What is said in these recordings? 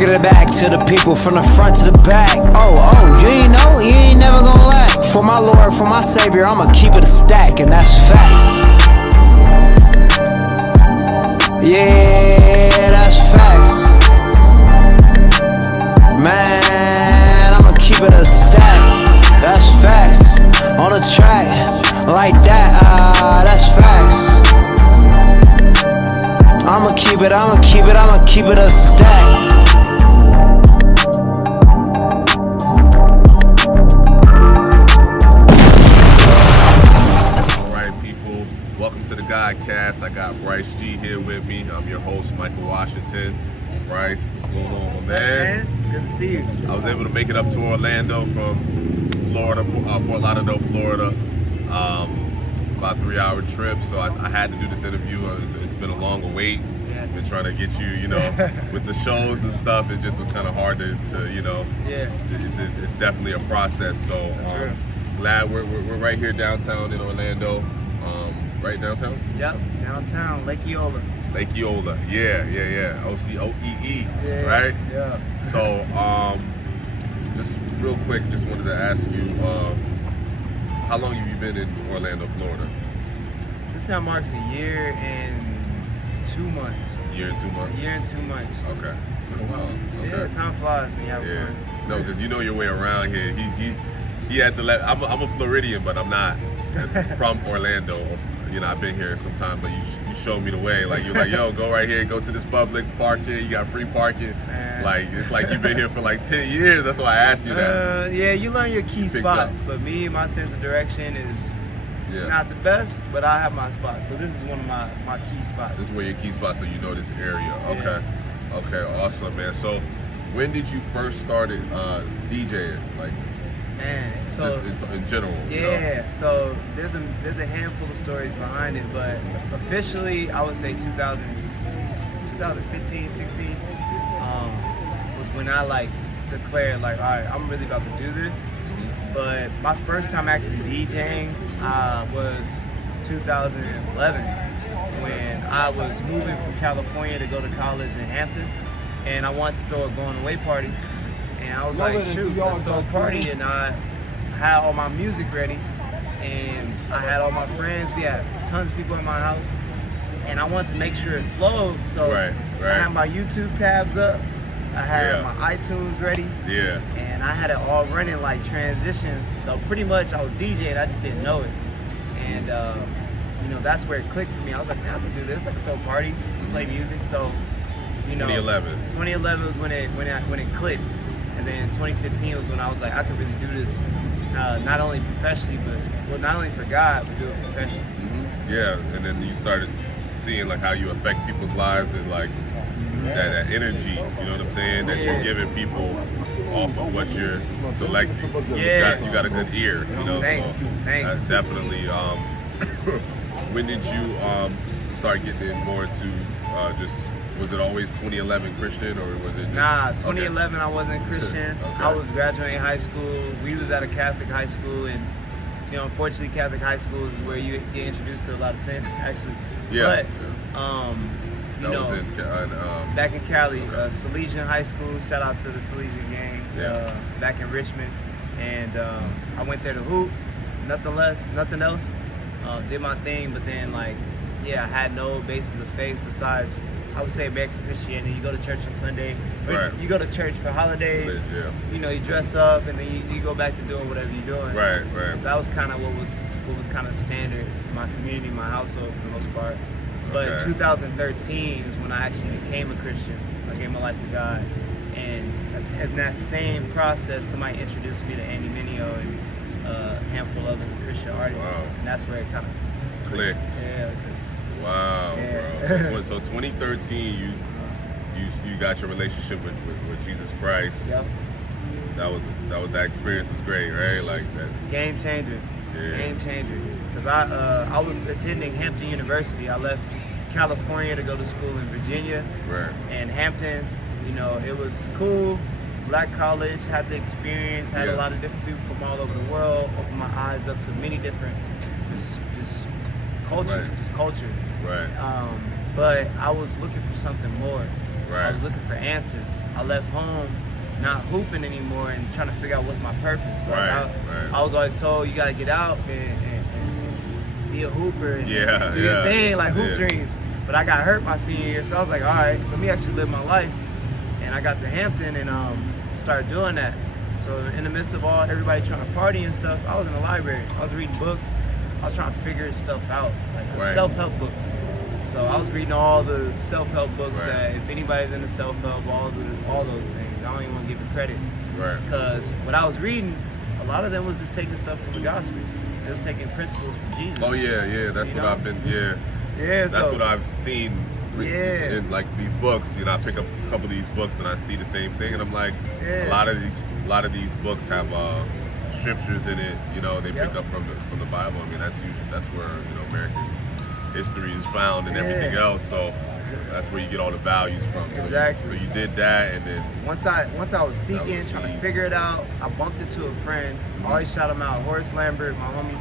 bringing it back to the people from the front to the back. You ain't know, you ain't never gonna lack. For my Lord, for my Savior, I'ma keep it a stack, and that's facts. Yeah, that's facts. Man, I'ma keep it a stack. That's facts. On the track, like that, that's facts. I'ma keep it a stack. Welcome to the Godcast. I got Bryce G here with me. I'm your host, Michael Washington. Bryce, what's going on, my man? Good to see you. I was able to make it up to Orlando from Florida, Fort Lauderdale, Florida. About a 3-hour trip, so I had to do this interview. It's been a long wait. Yeah. Been trying to get you, with the shows and stuff. It just was kind of hard to Yeah. It's definitely a process. So glad we're right here downtown in Orlando. Right downtown? Yep, downtown, Lake Eola. Lake Eola, yeah. OCOEE, yeah, right? Yeah. So, just real quick, just wanted to ask you, how long have you been in Orlando, Florida? This now marks a year and 2 months. Year and 2 months? Year and 2 months. Okay. Been a while. Okay. Yeah, time flies when you have fun. No, because you know your way around here. He had to let. I'm a Floridian, but I'm not from Orlando. I've been here sometime, but you showed me the way. Like, you're like, yo, go right here, go to this Publix, park here, you got free parking. Like, it's like you've been here for like 10 years. That's why I asked you that. Yeah, you learn your key spots, but my sense of direction is not the best, but I have my spots. So this is one of my key spots. This is where your key spots, so you know this area. Okay. Yeah. Okay, awesome, man. So when did you first started DJing? Like, man, so just in general. Yeah, so there's a handful of stories behind it, but officially I would say 2015, 16 was when I declared all right, I'm really about to do this. But my first time actually DJing was 2011 when I was moving from California to go to college in Hampton, and I wanted to throw a going away party. And I was like, shoot, let's throw a party. And I had all my music ready. And I had all my friends. We had tons of people in my house. And I wanted to make sure it flowed. So I had my YouTube tabs up. I had my iTunes ready. Yeah. And I had it all running like transition. So pretty much I was DJing. I just didn't know it. And, that's where it clicked for me. I was like, man, I can do this. I can throw parties, play music. So, 2011 was when it clicked. And then 2015 was when I was like, I could really do this, not only professionally, but not only for God, but do it professionally. Mm-hmm. Yeah, and then you started seeing how you affect people's lives and that energy, you know what I'm saying, that you're giving people off of what you're selecting. Yeah. You got a good ear, Thanks. So Thanks. That's definitely. When did you start getting more into just? Was it always 2011 Christian, or was it just... Nah, 2011 I wasn't Christian. Okay. I was graduating high school. We was at a Catholic high school, and unfortunately Catholic high school is where you get introduced to a lot of sin, actually. Yeah. But, back in Cali, Salesian High School, shout out to the Salesian gang, back in Richmond. And I went there to hoop, nothing else. Did my thing, but then I had no basis of faith besides, I would say, American Christianity. You go to church on Sunday, you go to church for holidays, you dress up, and then you go back to doing whatever you're doing. Right. That was kind of what was kind of standard in my community, my household for the most part. But 2013 is when I actually became a Christian. I gave my life to God. And in that same process, somebody introduced me to Andy Mineo and a handful of other Christian artists. Wow. And that's where it kind of clicked. Yeah. Wow, yeah. Bro. So 2013, you got your relationship with Jesus Christ. Yep. That experience was great, right? Like that. Game changer. Yeah. Game changer. Because I was attending Hampton University. I left California to go to school in Virginia. Right. And Hampton, it was cool. Black college, had the experience, had a lot of different people from all over the world, opened my eyes up to many different just culture, Right. just culture. Right. But I was looking for something more. Right. I was looking for answers. I left home not hooping anymore and trying to figure out what's my purpose. Like Right. I was always told you gotta get out and be a hooper and Yeah, do your yeah, thing, like hoop yeah. dreams. But I got hurt my senior year, so I was like, all right, let me actually live my life. And I got to Hampton and started doing that. So in the midst of everybody trying to party and stuff, I was in the library. I was reading books. I was trying to figure stuff out, like Right. self-help books. So I was reading all the self-help books Right. that if anybody's into self-help, all those things, I don't even want to give it credit. Right. Because what I was reading, a lot of them was just taking stuff from the Gospels. It was taking principles from Jesus. Oh yeah. That's You what know? I've been. Yeah. Yeah, That's so what I've seen. Yeah. In like these books, I pick up a couple of these books and I see the same thing, and I'm like, Yeah. a lot of these books have scriptures in it. They Yep. pick up from the Bible. I mean, that's where American history is found and everything Yeah. else. So that's where you get all the values from. Exactly. So you did that, and then once I was seeking, was trying to seeds. figure it out, I bumped into a friend. I always shout him out, Horace Lambert, my homie.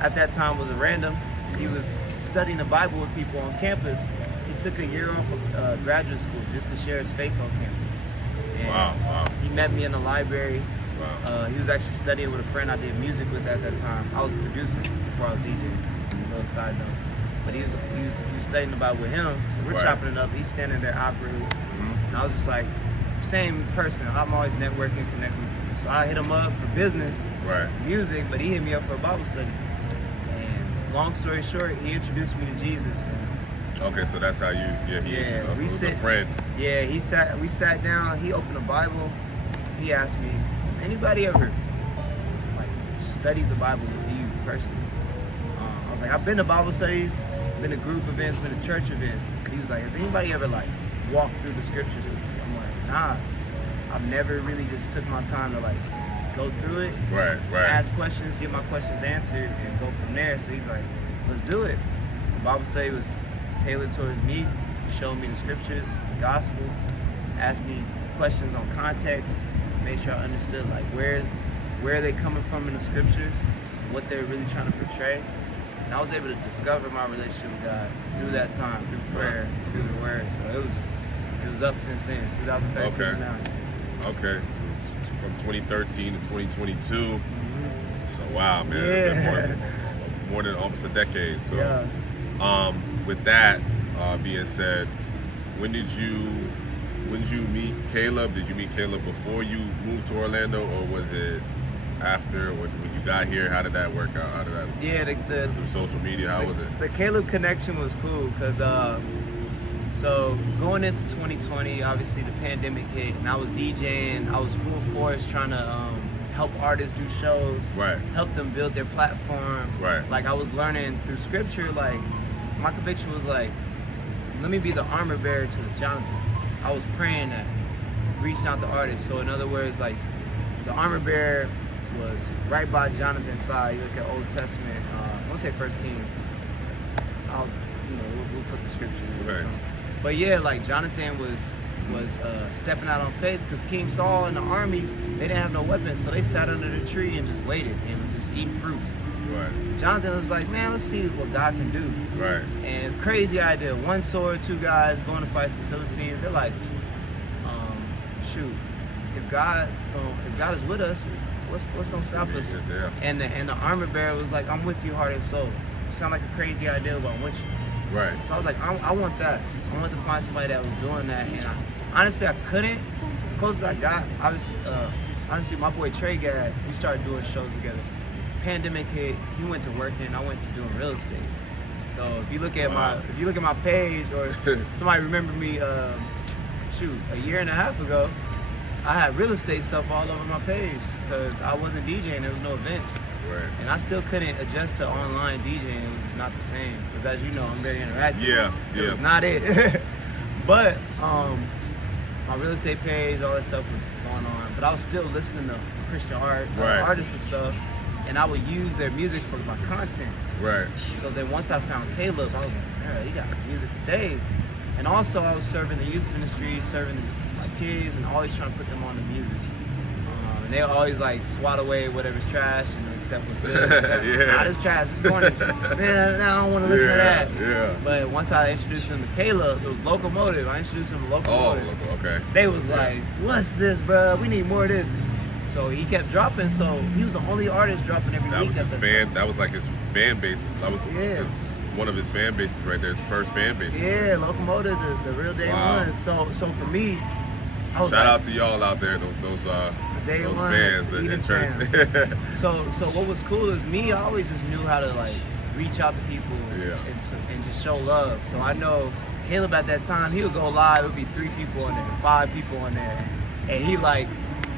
At that time was a random. He was studying the Bible with people on campus. He took a year off of graduate school just to share his faith on campus. And Wow. he met me in the library. Wow. He was actually studying with a friend I did music with at that time. I was producing before I was DJing. A little side note. But he was studying the Bible with him. So we're Right. chopping it up. He's standing there awkwardly. And I was just like, same person. I'm always networking, connecting with people. So I hit him up for business, Right. music, but he hit me up for a Bible study. And long story short, he introduced me to Jesus. And Okay, so that's how you. Yeah, Yeah, we was a sit- friend. yeah, we sat down, he opened the Bible. He asked me, has anybody ever studied the Bible with you personally? I was like, I've been to Bible studies, been to group events, been to church events. He was like, has anybody ever walked through the scriptures with you? I'm like, nah. I've never really just took my time to go through it, Right. ask questions, get my questions answered, and go from there. So he's like, let's do it. The Bible study was tailored towards me, showed me the scriptures, the gospel, asked me questions on context, made sure I understood where are they coming from in the scriptures, what they're really trying to portray. And I was able to discover my relationship with God through that time, through prayer, through the word. So it was up since then, 2013 Okay. to now. Okay. So from 2013 to 2022. So wow, man. Yeah. It's been more than almost a decade. So Yeah. with that being said, when did you meet Caleb? Did you meet Caleb before you moved to Orlando, or was it after when you got here? How did that work out? How did that Yeah, through social media? How was it? The Caleb connection was cool because so going into 2020, obviously the pandemic hit, and I was DJing. I was full force trying to help artists do shows, Right. help them build their platform. Right. I was learning through scripture. My conviction was let me be the armor bearer to Jonathan. I was praying that, reaching out to artists. So in other words, the armor bearer was right by Jonathan's side. You look at Old Testament. I want to say First Kings. We'll put the scripture in. Right. But yeah, Jonathan was stepping out on faith because King Saul and the army, they didn't have no weapons, so they sat under the tree and just waited and was just eating fruits. Right. Jonathan was like, man, let's see what God can do. Right. And crazy idea. One sword, two guys going to fight some Philistines. They're like, shoot, if God is with us, what's gonna stop us? Yeah. And the armor bearer was like, I'm with you, heart and soul. It sounded like a crazy idea, but I'm with you. Right. So I was like, I want that. I want to find somebody that was doing that. And honestly, I couldn't. The closest I got, honestly, my boy Trey Gad, we started doing shows together. Pandemic hit, he went to working, I went to doing real estate. So if you look at my page, or somebody remember me, a year and a half ago, I had real estate stuff all over my page because I wasn't DJing. There was no events. Right. And I still couldn't adjust to online DJing. It was just not the same. Because as you know, I'm very interactive. Yeah. It was not it. But my real estate page, all that stuff was going on. But I was still listening to Christian artists and stuff. And I would use their music for my content. Right. So then once I found Caleb, I was like, man, he got music for days. And also I was serving the youth ministry, serving my kids, and always trying to put them on the music. And and they always like swat away whatever's trash and accept what's good. Ah, this trash, it's corny. Man, I don't want to listen to that. Yeah. But once I introduced them to Caleb, it was Locomotive. I introduced them to Locomotive. Oh, okay. They was like, "What's this, bro? We need more of this." So he kept dropping. So he was the only artist dropping every week. That was like his fan base. That was one of his fan bases right there. His first fan base. Yeah, Locomotive, the real day one. So for me, I was shout out to y'all out there, those fans that church. So what was cool is me. I always just knew how to like reach out to people and just show love. So I know Caleb at that time, he would go live. It would be 3 people in there, 5 people in there, and he like,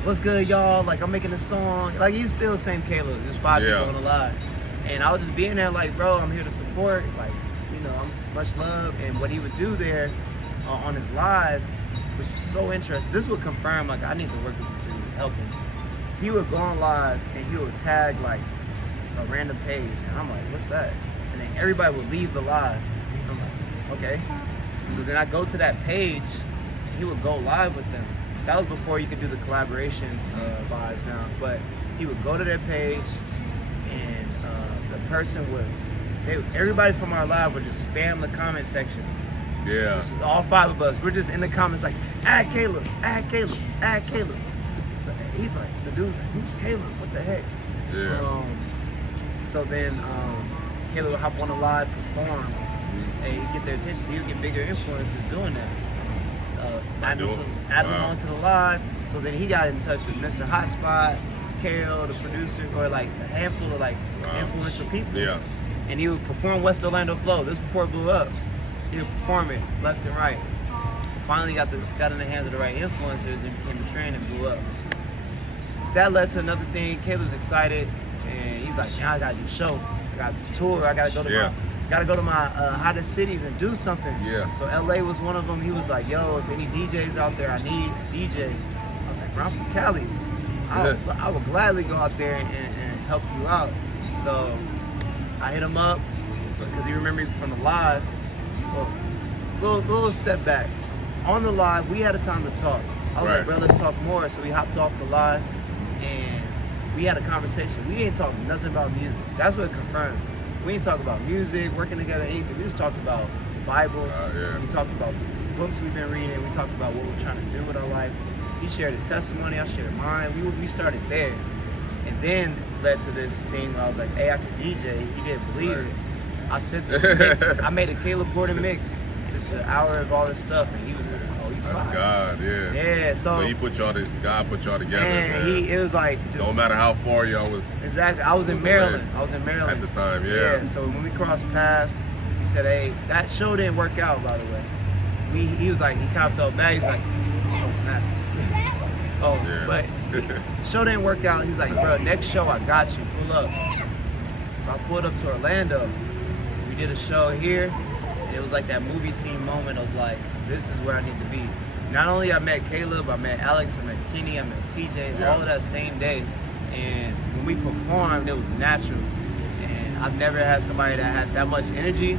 "What's good, y'all? Like, I'm making a song." Like, he's still the same Caleb. There's 5 people on the live. And I would just be in there like, "Bro, I'm here to support." Like, you know, I'm much love. And what he would do there on his live, which was so interesting. This would confirm, like, I need to work with this dude, help him. He would go on live and he would tag, like, a random page. And I'm like, "What's that?" And then everybody would leave the live. I'm like, "Okay." So then I go to that page, and he would go live with them. That was before you could do the collaboration vibes now. But he would go to their page, and the person would, everybody from our live would just spam the comment section. Yeah. So all 5 of us, we're just in the comments like, "Add Caleb, add Caleb, add Caleb." So he's like, the dude's like, "Who's Caleb? What the heck?" Yeah. So then Caleb would hop on a live, perform, and he'd get their attention. So he would get bigger influencers doing that. Add him onto the live. So then he got in touch with Mr. Hotspot, Kale, the producer, or like a handful of like influential people. Yeah. And he would perform West Orlando Flow. This before it blew up. He would perform it left and right. Finally got in the hands of the right influencers and became a trend and blew up. That led to another thing. Caleb was excited, and he's like, "Now I gotta do a show. I gotta do a tour. I gotta go to my hottest cities and do something." Yeah. So LA was one of them. He was like, "Yo, if any DJs out there, I need DJs." I was like, "Bro, I'm from Cali. I would gladly go out there and help you out." So I hit him up because he remembered me from the live. Well, little step back. On the live, we had a time to talk. I was like, "Bro, let's talk more." So we hopped off the live and we had a conversation. We ain't talk nothing about music. That's what it confirmed. We ain't talk about music, working together, anything. We just talked about the Bible. We talked about books we've been reading. We talked about what we're trying to do with our life. He shared his testimony. I shared mine. We started there. And then led to this thing where I was like, "Hey, I can DJ." He didn't believe it. I sent the mix. I made a Caleb Gordon mix. Just an hour of all this stuff. And he was like, "Oh, you fine." That's God, yeah. Yeah, so God put y'all together. Man, it was like, just, no matter how far y'all was. Exactly. I was in Maryland. At the time, yeah. So when we crossed paths, he said, "Hey, that show didn't work out, by the way." He was like, he kind of felt bad. He's like, "Oh, snap." But show didn't work out. He's like, "Bro, next show I got you. Pull up." So I pulled up to Orlando. We did a show here. And it was like that movie scene moment of like, this is where I need to be. Not only I met Caleb, I met Alex, I met Kenny, I met TJ, all of that same day. And when we performed, it was natural. And I've never had somebody that had that much energy,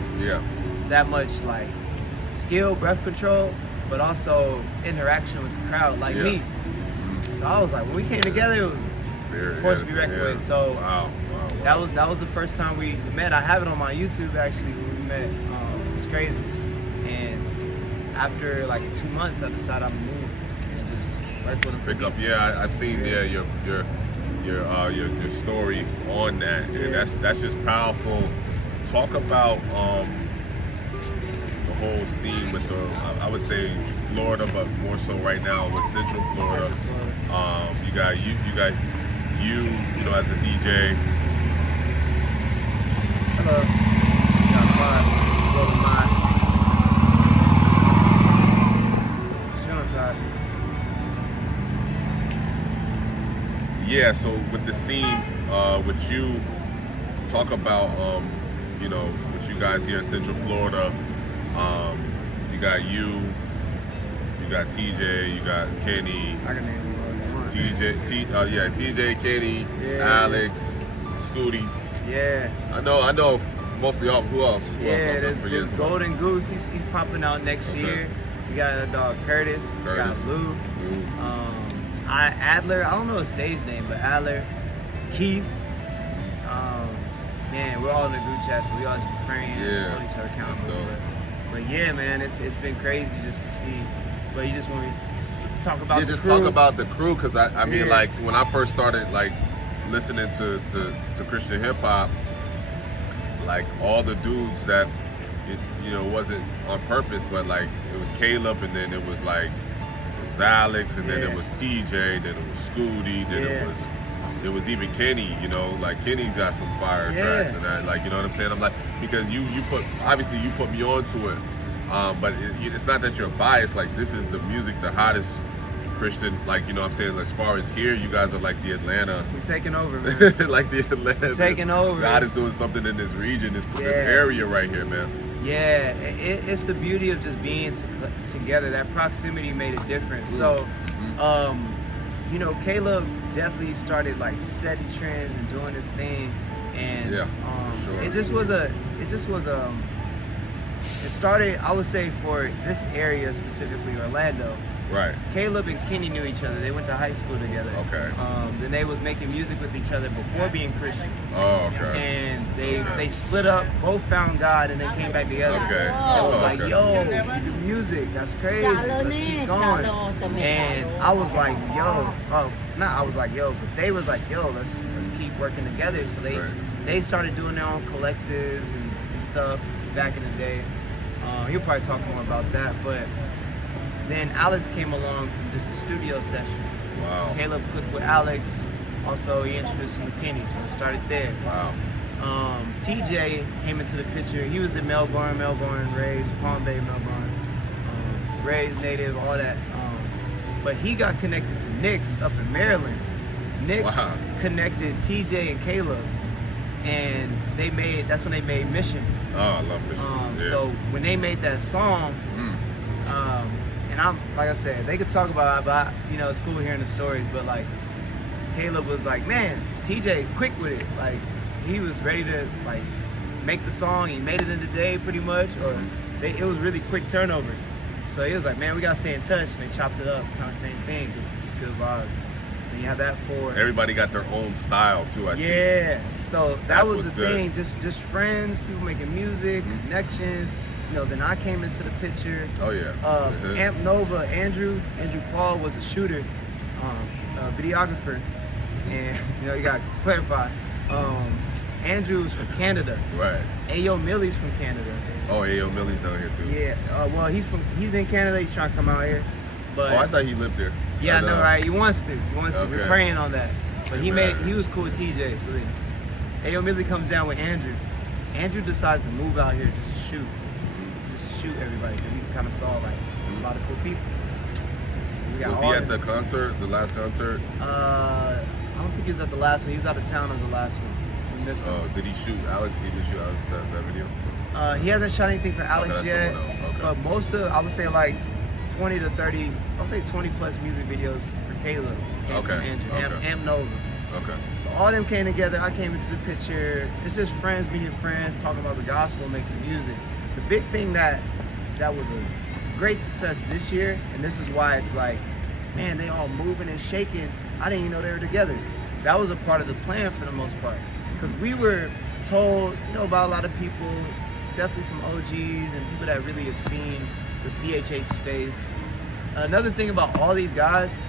that much like skill, breath control, but also interaction with the crowd like me. So I was like, when we came together, it was a force to be reckoned with. So that was the first time we met. I have it on my YouTube actually when we met. It's crazy. And after like 2 months, I decided I'm gonna move and just work with him. Pick up, I've seen your story on that, and that's just powerful. Talk about the whole scene with I would say Florida, but more so right now with Central Florida. You got you know, as a DJ. Hello. Got 5. Yeah, so with the scene, with you, talk about, you know, with you guys here in Central Florida, you got you got TJ, you got Kenny, I can name them all. TJ, Kenny, Alex, Scooty. Yeah. I know mostly all. Who else? There's Golden Goose. He's popping out next year. We got a dog Curtis. We got Lou. Adler, I don't know his stage name, but Adler, Keith. Man, we're all in a group chat, so we all just be praying, hold each other accountable. But yeah, man, it's been crazy just to see. But you just want to talk about the crew. Talk about the crew, because I mean, like, when I first started, like, listening to Christian hip-hop, like, all the dudes that, wasn't on purpose, but, like, it was Caleb, and then it was, like, it was Alex, and then it was TJ, then it was Scooty, then it was even Kenny, like Kenny's got some fire tracks and that, like, you know what I'm saying? I'm like, because you put me onto it, but it's not that you're biased. Like, this is the music, the hottest Christian, like, you know what I'm saying? As far as here, you guys are like the Atlanta. We're taking over, man. Like the Atlanta. We're taking over. God is doing something in this region, this area right here, man. Yeah, it's the beauty of just being together. That proximity made a difference. So, Caleb definitely started like setting trends and doing his thing, and it started, I would say, for this area specifically, Orlando. Right. Caleb and Kenny knew each other. They went to high school together. Okay. Then they was making music with each other before being Christian. Oh, okay. And they split up, both found God, and they came back together. Okay. I was like, yo, you do music, that's crazy. Let's keep going. And I was like, but they was like, yo, let's keep working together. So they started doing their own collectives and stuff back in the day. He'll probably talk more about that, but then Alex came along from just a studio session. Wow. Caleb cooked with Alex. Also, he introduced him to Kenny, so it started there. Wow. TJ came into the picture. He was in Melbourne raised, Palm Bay, Melbourne, raised native, all that. But he got connected to Nix up in Maryland. Nix connected TJ and Caleb, and that's when they made Mission. Oh, I love Mission. So when they made that song, and I'm, like I said, they could talk about it, but it's cool hearing the stories, but like, Caleb was like, man, TJ quick with it. Like, he was ready to like make the song. He made it in the day pretty much, or it was really quick turnover. So he was like, man, we gotta stay in touch. And they chopped it up, kind of same thing, just good vibes. So you have that for everybody got their own style too. I see. Yeah. So that was the good. thing. Just friends, people making music, connections. Then I came into the picture. Oh yeah. Amp Nova, Andrew Paul was a shooter, videographer, and you got to clarify. Andrew's from Canada. Right. Ayo Millie's from Canada. Oh, Ayo Millie's down here too. Yeah. Well, he's in Canada. He's trying to come out here. But I thought he lived here. Yeah, I know, right? He wants to. Okay. We're praying on that. But he was cool with TJ. So then Ayo Millie comes down with Andrew. Andrew decides to move out here just to shoot everybody, because he kind of saw like a lot of cool people. So was he at the concert, the last concert? I don't think he was at the last one. He was out of town on the last one. We missed him. Did he shoot Alex? He did shoot Alex that video? He hasn't shot anything for Alex yet. Okay. But most of, I would say like 20 to 30, I would say 20 plus music videos for Caleb. From Andrew. Amp Nova. Okay. So all of them came together. I came into the picture. It's just friends meeting friends, talking about the gospel, making music. The big thing that was a great success this year, and this is why it's like, man, they all moving and shaking. I didn't even know they were together. That was a part of the plan for the most part, because we were told, about a lot of people, definitely some OGs and people that really have seen the CHH space. Another thing about all these guys,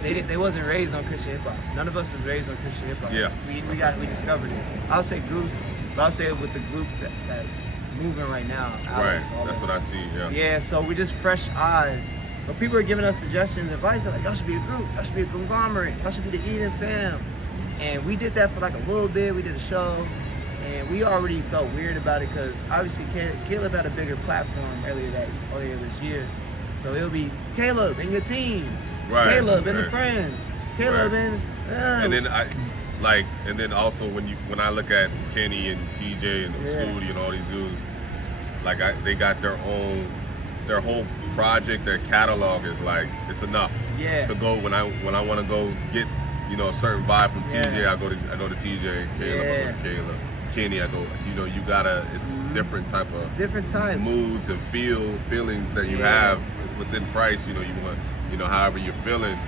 they wasn't raised on Christian hip hop. None of us was raised on Christian hip hop. Yeah. We discovered it. I'll say Goose, but I'll say it with the group that's moving right now. Alex, right, that's what I see, Yeah, so we just fresh eyes. But people are giving us suggestions, advice, like, y'all should be a group, y'all should be a conglomerate, y'all should be the Eden fam. And we did that for like a little bit, we did a show, and we already felt weird about it, because obviously Caleb had a bigger platform earlier this year. So it'll be Caleb and your team, Caleb and the friends, Caleb and... And then and then also when I look at Kenny and TJ and Scooty and all these dudes, like they got their whole project, their catalog is like, it's enough to go when I want to go get a certain vibe from TJ. I go to TJ, Caleb, I go to Caleb, Kenny, I go. You gotta. It's different type of moods and feelings that you have within Price. You want however you're feeling.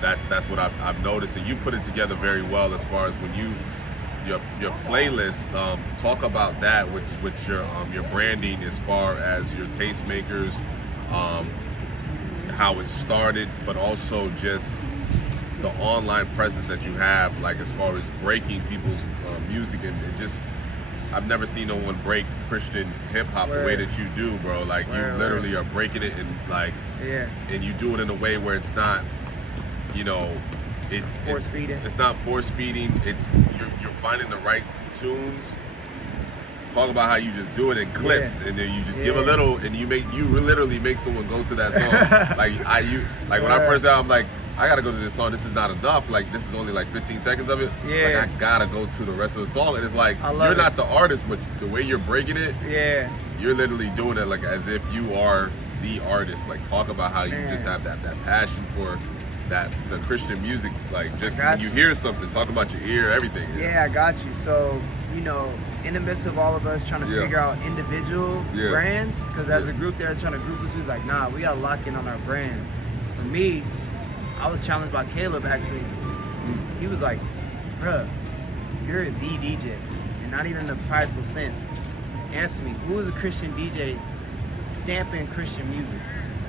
That's what I've noticed, and you put it together very well as far as when your playlist. Talk about that with your branding as far as your tastemakers, how it started, but also just the online presence that you have, like as far as breaking people's music and just. I've never seen no one break Christian hip hop the way that you do, bro. Like you literally are breaking it and like, and you do it in a way where it's not, you know, it's force feeding. It's not force feeding. It's you're finding the right tunes. Talk about how you just do it in clips, and then you just give a little, and you literally make someone go to that song. When I first out, I'm like, I gotta go to this song. This is not enough. Like this is only like 15 seconds of it. Yeah. Like I gotta go to the rest of the song. And it's like you're not the artist, but the way you're breaking it, you're literally doing it like as if you are the artist. Like talk about how you just have that passion for the Christian music. Like just when you hear something, talk about your ear, everything. Yeah, I got you. So you know, in the midst of all of us trying to figure out individual brands, because as a group they're trying to group us, we was like, nah, we gotta lock in on our brands. For me, I was challenged by Caleb actually. He was like, bruh, you're the DJ. And not even in a prideful sense. Answer me, who is a Christian DJ stamping Christian music?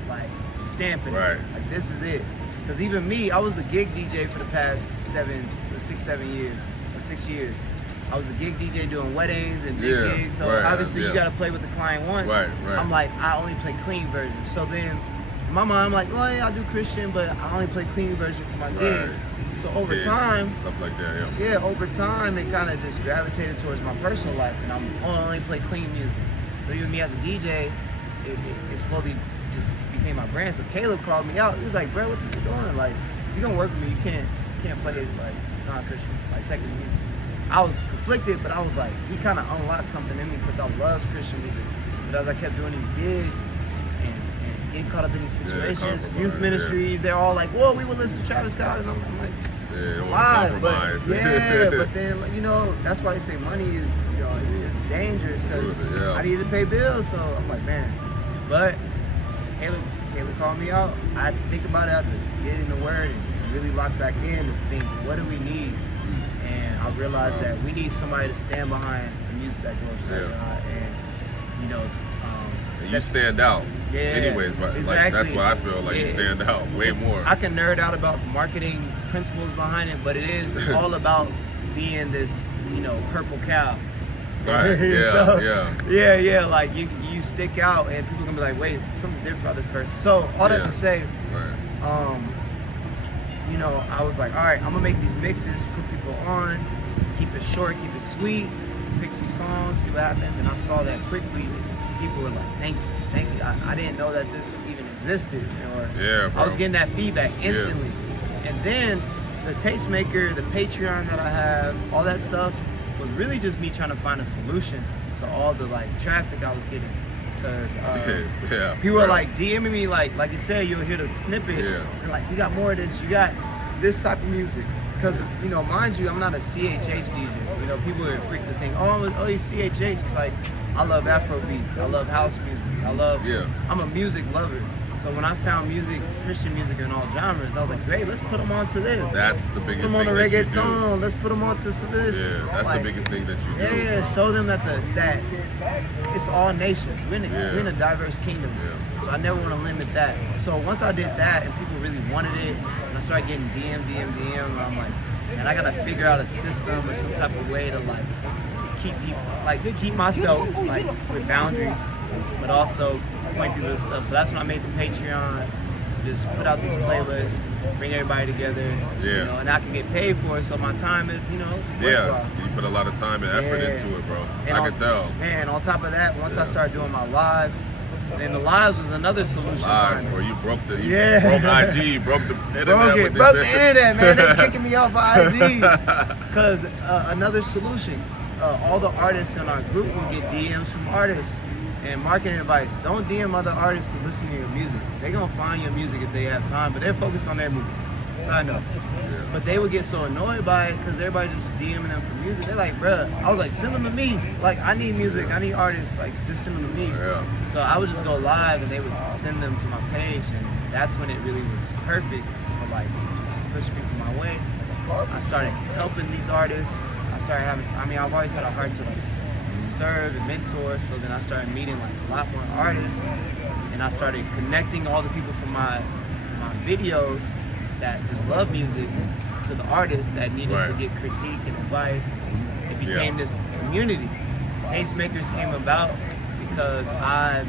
Like, stamping it. Like, this is it. Because even me, I was the gig DJ for the past 6 years. I was a gig DJ doing weddings and big gigs. So obviously you got to play what the client wants. I'm like, I only play clean versions. So then, in my mind, I'm like, well, yeah, I do Christian, but I only play clean version for my gigs. So over time, stuff like that, over time, it kind of just gravitated towards my personal life, and I'm only play clean music. So even me as a DJ, it slowly just became my brand. So Caleb called me out. He was like, bro, what are you doing? Like, if you don't work with me, you can't play it like non-Christian, like secular music. I was conflicted, but I was like, he kind of unlocked something in me because I love Christian music. But as I kept doing these gigs and getting caught up in these situations, youth ministries, they're all like, whoa, we will listen to Travis Scott, and I'm like, why? But but then, you know, that's why they say money is, you know, it's dangerous because I need to pay bills. So I'm like, man. But Caleb called me out. I had to think about it. I had to get in the word and really lock back in to think, what do we need? And I realized that we need somebody to stand behind the music that glorifies God. And, you know, you stand out. Anyways, but like that's what I feel like. You stand out way more. I can nerd out about the marketing principles behind it, but it is all about being this, you know, purple cow. Right. Like you stick out, and people are gonna be like, wait, something's different about this person. So all that to say, you know, I was like, all right, I'm gonna make these mixes, put people on, keep it short, keep it sweet, pick some songs, see what happens. And I saw that quickly. People were like, thank you. I didn't know that this even existed. Or I was getting that feedback instantly. And then the tastemaker, the Patreon that I have, all that stuff was really just me trying to find a solution to all the like traffic I was getting. Because people were like DMing me, like you said, you'll hear the snippet. And like, you got more of this, you got this type of music. Because, you know, mind you, I'm not a CHH DJ. You know, people are quick to think, oh, he's CHH. It's like, I love Afro beats. I love house music. I'm a music lover. So when I found music, Christian music in all genres, I was like, great, let's put them onto this. That's the biggest thing. Put them on the reggaeton. Let's put them onto this. Yeah, that's like, the biggest thing that you do. Yeah, show them that it's all nations. We're in a diverse kingdom. So I never want to limit that. So once I did that and people really wanted it, and I started getting DM, and I'm like, man, I gotta figure out a system or some type of way to like keep myself like with boundaries, but also point people to stuff. So that's when I made the Patreon to just put out these playlists, bring everybody together, you know, and I can get paid for it. So my time is, you know, worthwhile. You put a lot of time and effort into it, bro. And I can tell. Man, on top of that, once I started doing my lives, and the lives was another solution. Lives, bro, you broke the broke IG, broke the internet. Broke the internet, man. They kicking me off of IG. Because another solution. All the artists in our group will get DMs from artists and marketing advice. Don't DM other artists to listen to your music. They're going to find your music if they have time, but they're focused on their music. Side note. But they would get so annoyed by it because everybody just DMing them for music. They're like, bruh, I was like, send them to me. Like, I need music, I need artists, like, just send them to me. Yeah. So I would just go live and they would send them to my page, and that's when it really was perfect for like just push people my way. I started helping these artists. I've always had a heart to like serve and mentor, so then I started meeting like a lot more artists, and I started connecting all the people from my videos that just love music to the artists that needed to get critique and advice. It became this community. Tastemakers came about because I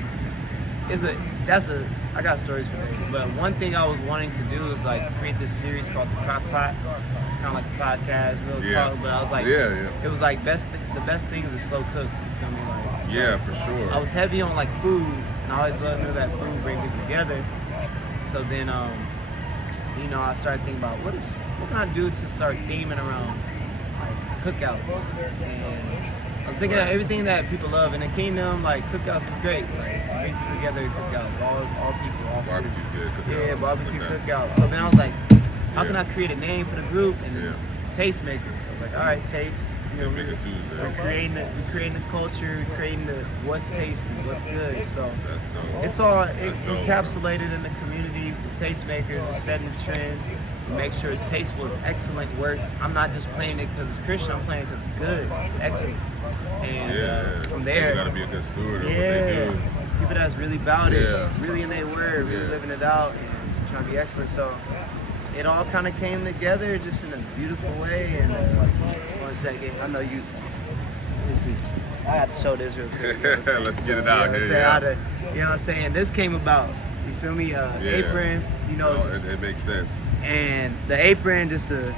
got stories for days, but one thing I was wanting to do is like create this series called The Crock Pot. It's kind of like a podcast, real talk, but I was like, it was like the best things are slow cooked. You feel me? Like, so for sure. I was heavy on like food, and I always loved to know that food bring people together. So then, I started thinking about what can I do to start theming around like cookouts, and I was thinking of everything that people love in the kingdom. Like cookouts is great, like bring people together, cookouts, all people, all barbecue, barbecue cookouts. So then I was like, how can I create a name for the group? And Tastemakers. I was like, all right, taste. We're creating the culture, creating what's tasty, what's good. So it's all encapsulated in the community. The Tastemakers, we're setting the trend. We make sure it's tasteful, it's excellent work. I'm not just playing it because it's Christian. I'm playing it because it's good, it's excellent. And from there, you gotta be a good steward of what they do. People that's really about it, really in their word, really living it out, and trying to be excellent. So it all kind of came together just in a beautiful way. And 1 second, I know you. I have to show this real quick. Let's get it out here. You know what I'm saying? This came about. You feel me? Apron. It makes sense. And the apron, just to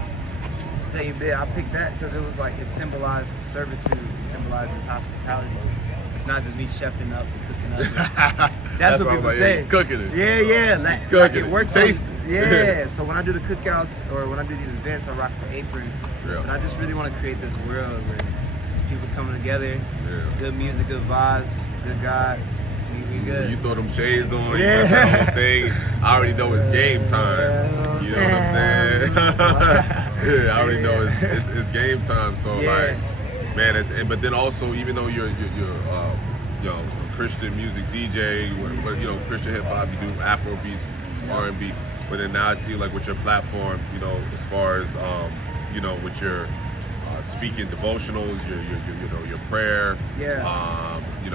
tell you a bit, I picked that because it was like it symbolizes servitude, it symbolizes hospitality. It's not just me chefing up and cooking up. That's what people say. Cooking it. Yeah. Like it works. Taste. Yeah. So when I do the cookouts or when I do these events, I rock the apron. And I just really want to create this world where it's just people coming together, good music, good vibes, good God. We good. You throw them shades on, you got that whole thing. I already know it's game time. You know what I'm saying? I already know it's game time. So like, man, but then also even though you're Christian music DJ, Christian hip hop, you do Afro beats, R&B, but then now I see like with your platform, as far as with your speaking devotionals, your prayer.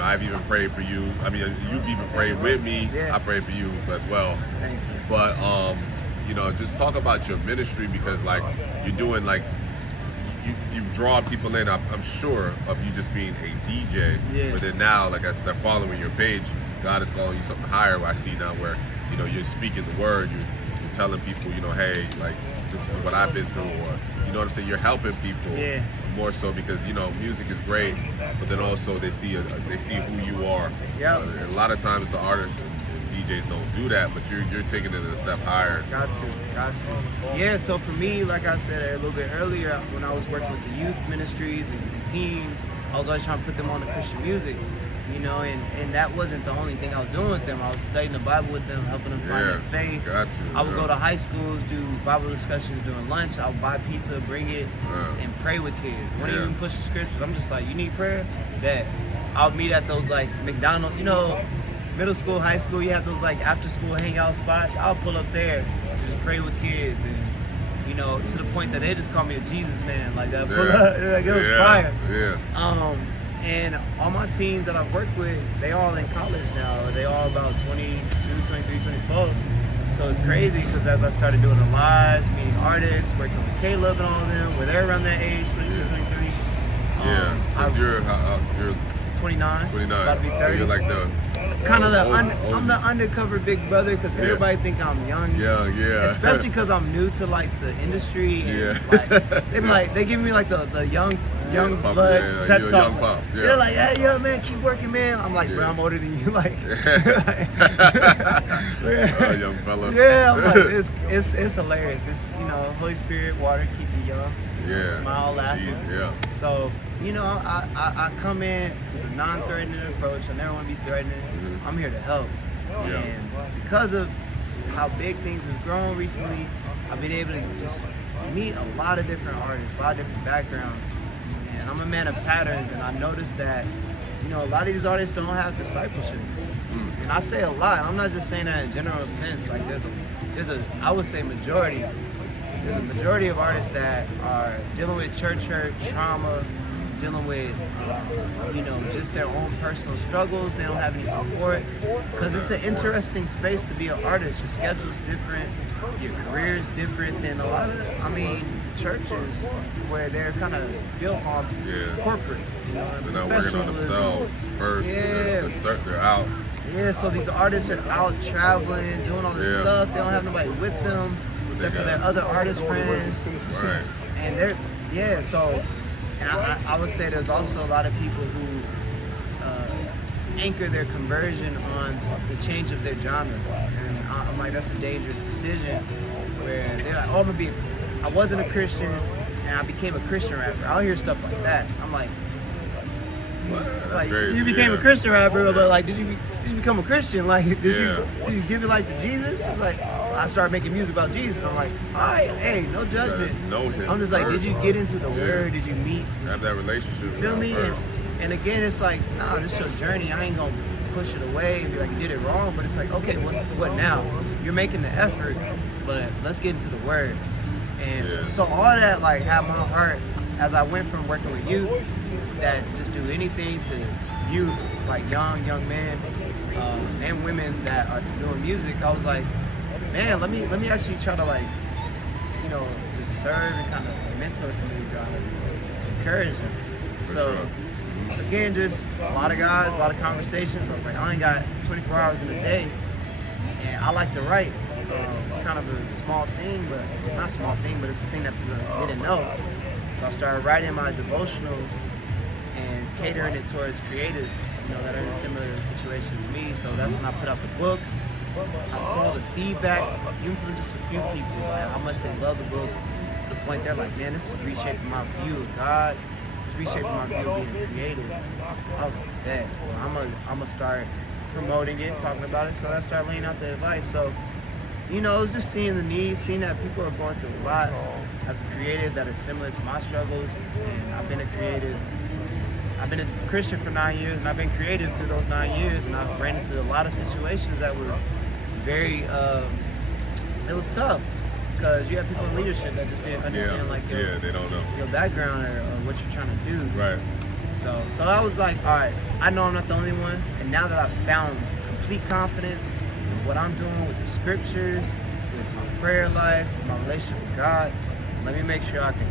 I've even prayed for you. I mean, you've even prayed with me. I prayed for you as well. Thanks, man. But just talk about your ministry, because like you're doing like you draw people in. I'm sure of you just being a DJ. But then now, like I said, they're following your page. God is calling you something higher. Where I see now where you're speaking the word. You're telling people, hey, like this is what I've been through, or you know what I'm saying. You're helping people. More so because music is great, but then also they see who you are. A lot of times the artists and DJs don't do that, but you're taking it a step higher. Got to. Yeah. So for me, like I said a little bit earlier, when I was working with the youth ministries and teens, I was always trying to put them on the Christian music. And that wasn't the only thing I was doing with them. I was studying the Bible with them, helping them find their faith. I would go to high schools, do Bible discussions during lunch. I would buy pizza, bring it, and pray with kids. When even push the scriptures, I'm just like, you need prayer? That I'll meet at those like McDonald's, middle school, high school, you have those like after school hangout spots. I'll pull up there and just pray with kids, and to the point that they just call me a Jesus man. Like that, like it was fire. And all my teens that I've worked with, they all in college now. They all about 22, 23, 24. So it's crazy because as I started doing the lives, meeting artists, working with Caleb and all of them, where they're around that age, 22, 23. You're 29. About to be 30. So you're like the kind of I'm the undercover big brother because everybody think I'm young. Especially because I'm new to like the industry. And, like they give me like the young blood pep talk. They're like, hey, yo, man, keep working, man. I'm like, bro, I'm older than you. Like, young fella. I'm like, it's hilarious. It's Holy Spirit, water, keep you young. Smile, laughing. So I come in with a non-threatening approach. I never want to be threatening. I'm here to help. And because of how big things have grown recently, I've been able to just meet a lot of different artists, a lot of different backgrounds. And I'm a man of patterns, and I noticed that, you know, a lot of these artists don't have discipleship. And I say a lot. I'm not just saying that in a general sense. Like there's a I would say majority. There's a majority of artists that are dealing with church hurt, trauma, dealing with, you know, just their own personal struggles. They don't have any support. Because it's an interesting space to be an artist. Your schedule's different. Your career's different than a lot of, churches where they're kind of built on corporate. You know, they're not working on themselves first. Yeah. They're out. Yeah, so these artists are out traveling, doing all this stuff. They don't have nobody with them except for their other artist friends. Right. And I would say there's also a lot of people who anchor their conversion on the change of their genre. And I'm like, that's a dangerous decision where they're like, oh, I wasn't a Christian and I became a Christian rapper. I'll hear stuff like that. I'm like, you became a Christian rapper, but like, did you become a Christian? Like, did you give your life to Jesus? It's like, I started making music about Jesus. I'm like, all right, hey, no judgment. I'm just like, did you get into the Word? Did you meet? Have that relationship. You feel me? And again, it's like, nah, this is your journey. I ain't gonna push it away and be like, you did it wrong. But it's like, okay, what now? You're making the effort, but let's get into the Word. And so all that like had my heart as I went from working with youth that just do anything to youth, like young men and women that are doing music. I was like, man, let me actually try to like, you know, just serve and kind of mentor some of these guys and encourage them. So again, just a lot of guys, a lot of conversations. I was like, I ain't got 24 hours in a day, and I like to write. It's kind of a small thing, but not a small thing, but it's a thing that people didn't know. So I started writing my devotionals and catering it towards creatives, you know, that are in a similar situation to me. So that's when I put out the book. I saw the feedback, even from just a few people, how much they love the book, to the point they're like, man, this is reshaping my view of God. It's reshaping my view of being creative. I was like, that. Well, I'm gonna start promoting it, talking about it. So I started laying out the advice. So, you know, it was just seeing the needs, seeing that people are going through a lot as a creative that is similar to my struggles. And I've been a creative. I've been a Christian for 9 years, and I've been creative through those 9 years, and I've ran into a lot of situations that were very, it was tough, because you have people in leadership that just didn't understand they don't know your background or what you're trying to do. Right. So I was like, all right, I know I'm not the only one, and now that I've found complete confidence in what I'm doing with the scriptures, with my prayer life, with my relationship with God, let me make sure I can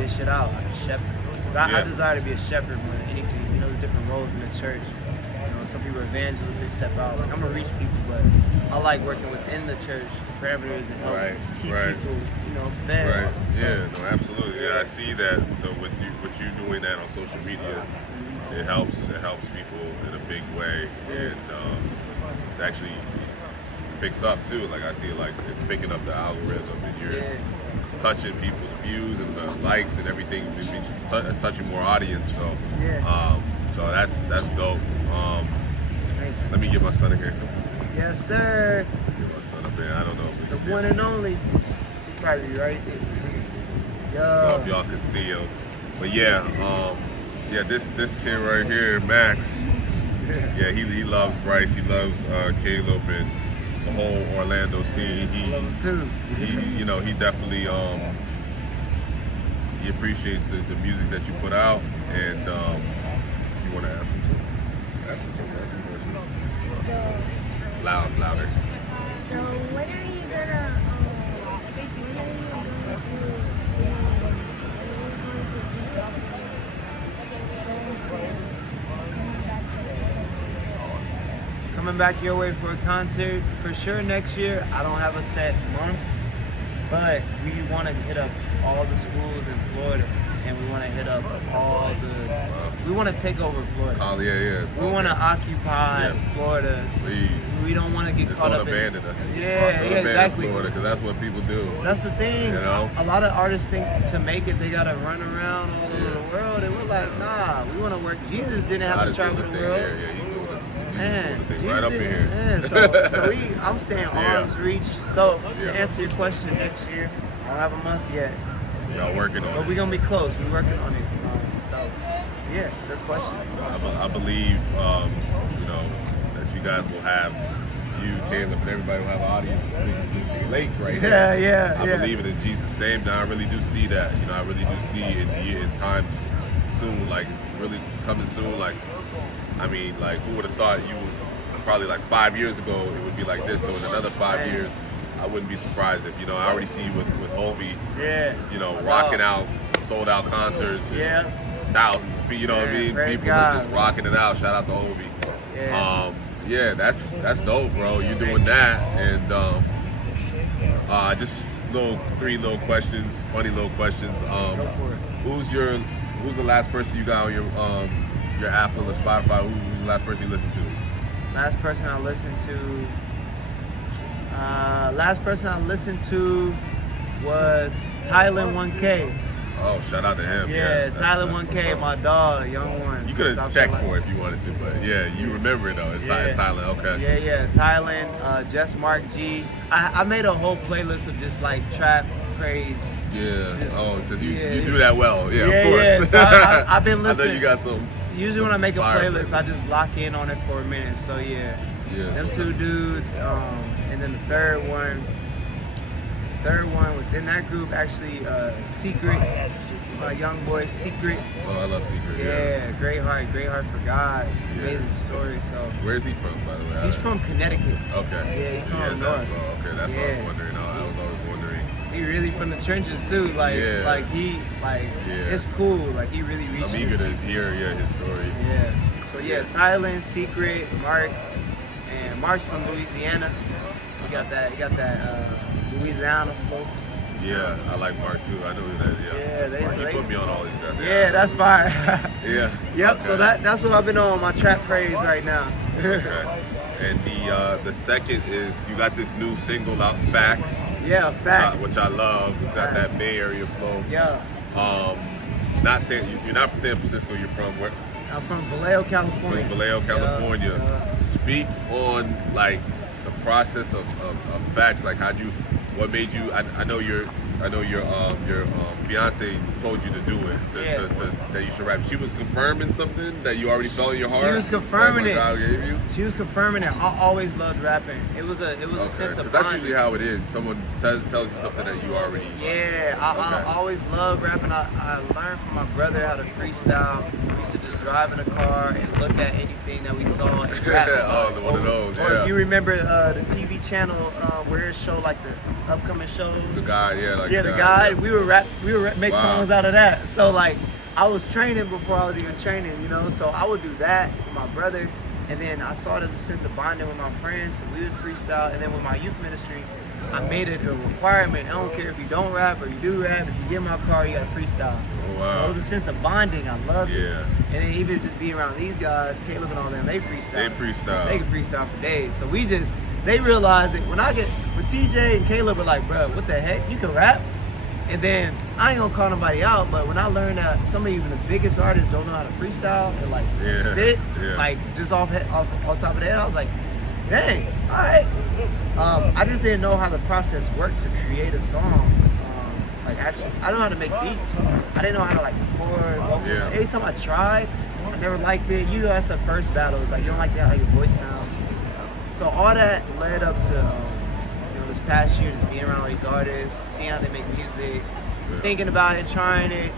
dish it out like a shepherd. Because I desire to be a shepherd more than anything. You know, there's different roles in the church. You know, some people are evangelists, they step out. Like, I'm going to reach people, but I like working within the church parameters and help keep people, you know, fed. Right. So, Yeah, no, absolutely. Yeah, I see that. So with you doing that on social media, it helps people in a big way, and it's actually picks up too. Like I see, like it's picking up the algorithm, and you're touching people's views and the likes and everything. It's touching more audience. So, so that's dope. Let me get my son in here. Yes, sir. Get my son up here. I don't know if we The can see one him. and only. Probably right there. I don't know if y'all can see him, but this kid right here, Max. Yeah, he loves Bryce. He loves Caleb and the whole Orlando scene. I love him too. He definitely he appreciates the music that you put out, and you want to ask him questions. So, Louder. so when are you gonna Coming back your way for a concert for sure next year. I don't have a set month, but we want to hit up all the schools in Florida, and we want to hit up we want to take over Florida. Oh yeah. We want to occupy Florida. Please. We don't want to get Just caught don't up abandon in us. Yeah, exactly. Florida, because that's what people do. That's the thing. You know? A lot of artists think to make it they gotta run around all over the world, and we're like, nah, we want to work. Jesus didn't have to travel the world. Man, right up in here. Man, so I'm saying arms reach. So to answer your question, next year I don't have a month yet. Y'all working on it. But we're gonna be close. We're working on it. So yeah, good question. I believe you know that you guys will have Caleb, and everybody will have an audience. It's late right now. Yeah. I believe it in Jesus' name. Now I really do see that. You know, I really do see in time soon, like really coming soon. Like, I mean, like who would have thought probably like 5 years ago it would be like this. So in another 5 years, I wouldn't be surprised if, you know, I already see you with Hovey, you know, rocking out, sold out concerts, thousands, you know what I mean? People are just rocking it out. Shout out to Hovey. Yeah, that's dope, bro. You're doing that, and just three little questions, funny little questions. Go for it. Who's the last person you got on your Apple or Spotify? Who's the last person you listened to? Last person I listened to was Thailand 1K. Oh, shout out to him. Yeah, Thailand 1K, my dog, young one. You could have checked for it if you wanted to, but yeah, you remember it though. It's Thailand, okay. Yeah, Thailand, Just Mark G. I made a whole playlist of just like trap, praise. Yeah, because you do that well. Yeah, of course. Yeah, so I've been listening. I know you got some. Usually when I make a playlist, I just lock in on it for a minute. So them two dudes, and then the third one within that group, actually, Secret, young boy Secret. Oh, I love Secret. Yeah, great heart for God. Amazing story. So where's he from, by the way? He's from Connecticut. Okay. Yeah, he's from North. Okay, that's what I was wondering. I was always wondering. He really from the trenches too. It's cool. Like he really reaches. I'm eager to hear his story. Yeah. So Thailand, Secret, Mark, and Mark's from Louisiana. He got that Louisiana flow. Yeah, I like Mark too. I know that. He put me on all these guys. Yeah, that's fire. Yeah. Yep. Okay. So that's what I've been on, my trap praise right now. Okay. And the second is you got this new single out, Facts. Yeah, Facts. Which I love. It's got that Bay Area flow. Yeah. You're not from San Francisco. You're from where? I'm from Vallejo, California. From Vallejo, California. Speak on like the process of Facts. Like what made you? I know your fiance told you to do it, that you should rap. She was confirming something that you already felt in your heart. She was confirming it. God gave you? She was confirming it. I always loved rapping. It was a sense of bonding. That's usually how it is. Someone tells you something that you already. Yeah, I always loved rapping. I learned from my brother how to freestyle. We used to just drive in a car and look at anything that we saw and rap. One of those. Or if you remember the TV channel where it showed like the upcoming shows. The guy, the guy. We would make songs out of that. So like I was training before I was even training, you know. So I would do that with my brother, and then I saw it as a sense of bonding with my friends. So we would freestyle, and then with my youth ministry, I made it a requirement. I don't care if you don't rap or you do rap. If you get in my car, you gotta freestyle. Oh, wow. So it was a sense of bonding. I loved it. Yeah. And then even just being around these guys, Caleb and all them, they freestyle. They can freestyle for days. So they realized it. When TJ and Caleb were like, bro, what the heck? You can rap? And then I ain't gonna call nobody out, but when I learned that some of even the biggest artists don't know how to freestyle and spit, like just off top of the head, I was like, dang, all right. I just didn't know how the process worked to create a song. Actually, I know how to make beats. I didn't know how to record vocals. Yeah. Every time I tried, I never liked it. You know, that's the first battle. It's like you don't like how your voice sounds. So all that led up to this past year, just being around all these artists, seeing how they make music, thinking about it, trying it,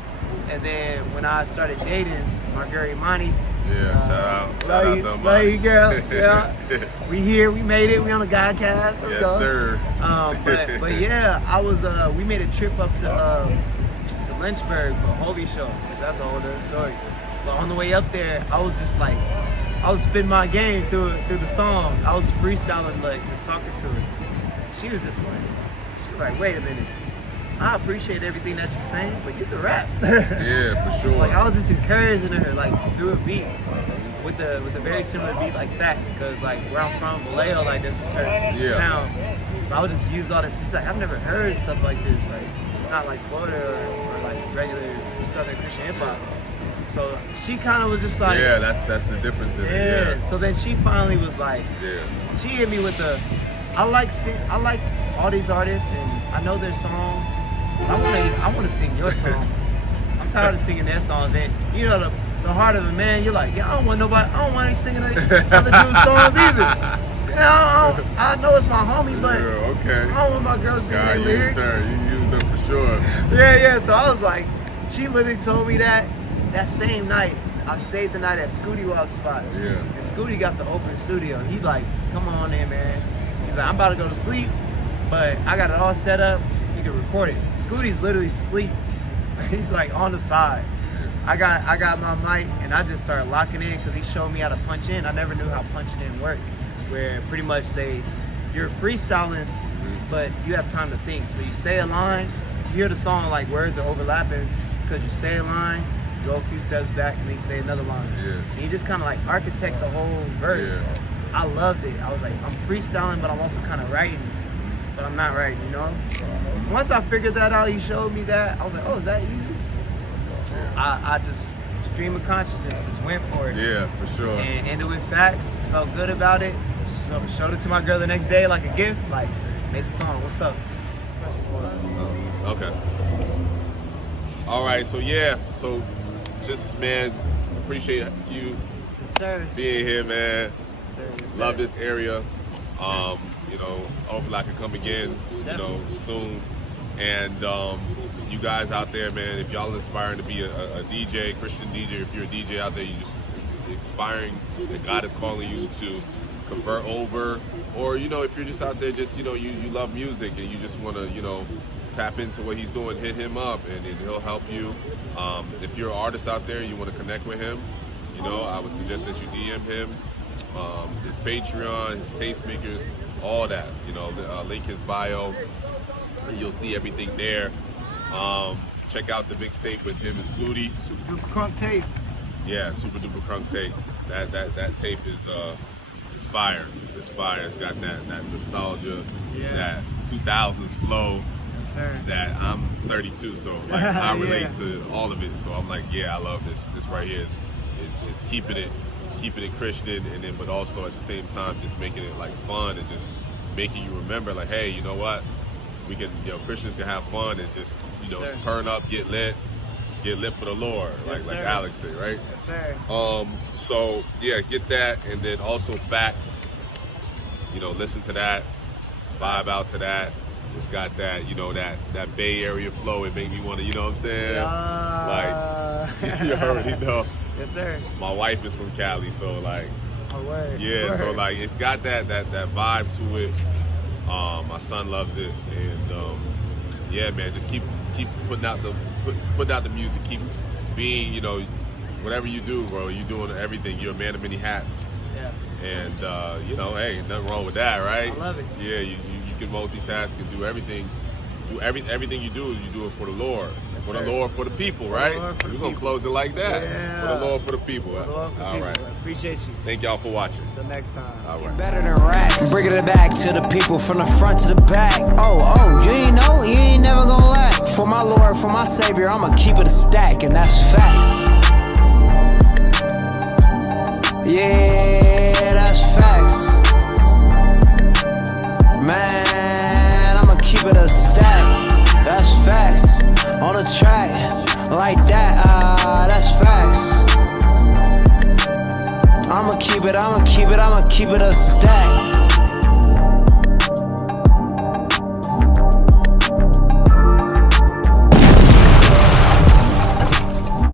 and then when I started dating my girl Imani. Shout out. Love you, girl. Yeah. We here, we made it. We on the Godcast. Let's go. Sir. But I was. We made a trip up to Lynchburg for a Hovey show. That's a whole other story. But on the way up there, I was just like, I was spitting my game through the song. I was freestyling, just talking to her. She was like, wait a minute. I appreciate everything that you're saying, but you can rap. Yeah, for sure. I was just encouraging her, through a beat with a very similar beat like Facts, because where I'm from, Vallejo, there's a certain sound. So I would just use all this. She's like, I've never heard stuff like this. It's not like Florida or regular Southern Christian hip hop. So she kind of was just like, yeah, that's the difference in it. yeah. Yeah. So then she finally was like, Yeah. she hit me with the, I like all these artists and I know their songs. I want to sing your songs. I'm tired of singing their songs. And you know the heart of a man, you're like, yeah, I don't want any singing other dudes' songs either. Yeah, I know it's my homie, but Yeah, okay. I don't want my girl singing their lyrics. You used her for sure. Yeah. So I was like, she literally told me that same night. I stayed the night at Scooty Wop's spot. Yeah. And Scooty got the open studio. He like, come on in, man. He's like, I'm about to go to sleep, but I got it all set up. You can record it. Scooty's literally asleep. He's like on the side. I got my mic and I just started locking in because he showed me how to punch in. I never knew how punching in worked. Where pretty much you're freestyling, but you have time to think. So you say a line, you hear the song like words are overlapping. It's because you say a line, you go a few steps back, and then you say another line. Yeah. And you just kind of like architect the whole verse. Yeah. I loved it. I was like, I'm freestyling, but I'm also kind of writing, but I'm not writing, you know? Once I figured that out, he showed me that. I was like, oh, is that easy? I just, stream of consciousness, just went for it. Yeah, for sure. And ended with facts, felt good about it. Just showed it to my girl the next day like a gift, like, made the song, what's up? Okay. All right, so just, man, appreciate you Yes, sir. being here, man. Yes, sir. Yes, sir. Love this area. You know, hopefully I can come again, you know, soon. And you guys out there, man, if y'all aspiring to be a DJ, Christian DJ, if you're a DJ out there, you just aspiring that God is calling you to convert over, or, you know, if you're just out there, just, you know, you love music and you just want to, you know, tap into what he's doing, hit him up and he'll help you. If you're an artist out there and you want to connect with him, you know, I would suggest that you DM him. His Patreon, his Tastemakers, all that, you know, link his bio. You'll see everything there. Check out the mixtape with him and Scooty. Super duper crunk tape. Yeah, super duper crunk tape. That tape is fire. It's fire. It's got that nostalgia, Yeah. that 2000s flow. Yes, sir. That I'm 32, so like I relate Yeah. to all of it. So I'm like, yeah, I love this. This right here is keeping it Christian, and then but also at the same time just making it like fun and just making you remember like, hey, you know what? We can, you know, Christians can have fun and just, you know, Sir. turn up, get lit for the Lord, Yes, like sir. Alex said, right? Yes, sir. So yeah, get that, and then also Facts. You know, listen to that, vibe out to that. It's got that, you know, that Bay Area flow. It made me want to, you know what I'm saying? Like, you already know. Yes, sir. My wife is from Cali, so like, Oh, word. yeah, Word. so like it's got that vibe to it. My son loves it, and yeah, man, just keep putting out the music. Keep being, you know, whatever you do, bro. You're doing everything. You're a man of many hats, Yeah. and you know, hey, nothing wrong with that, right? I love it. Yeah, you can multitask and do everything. Everything you do it for the Lord. Yes, For sir. the Lord, for the people, right? Lord, for the We're going to people. close it like that. Yeah. For the Lord, for the people. Lord, for All people. right. I appreciate you. Thank y'all for watching. Until next time. All right. Better than racks. Bringing it back to the people from the front to the back. Oh, you ain't know? You ain't never gonna lack. For my Lord, for my Savior, I'ma keep it a stack, and that's facts. Yeah, that's facts. Man, I'ma keep it a stack. That's facts. On the track, like that, that's facts. I'ma keep it a stack.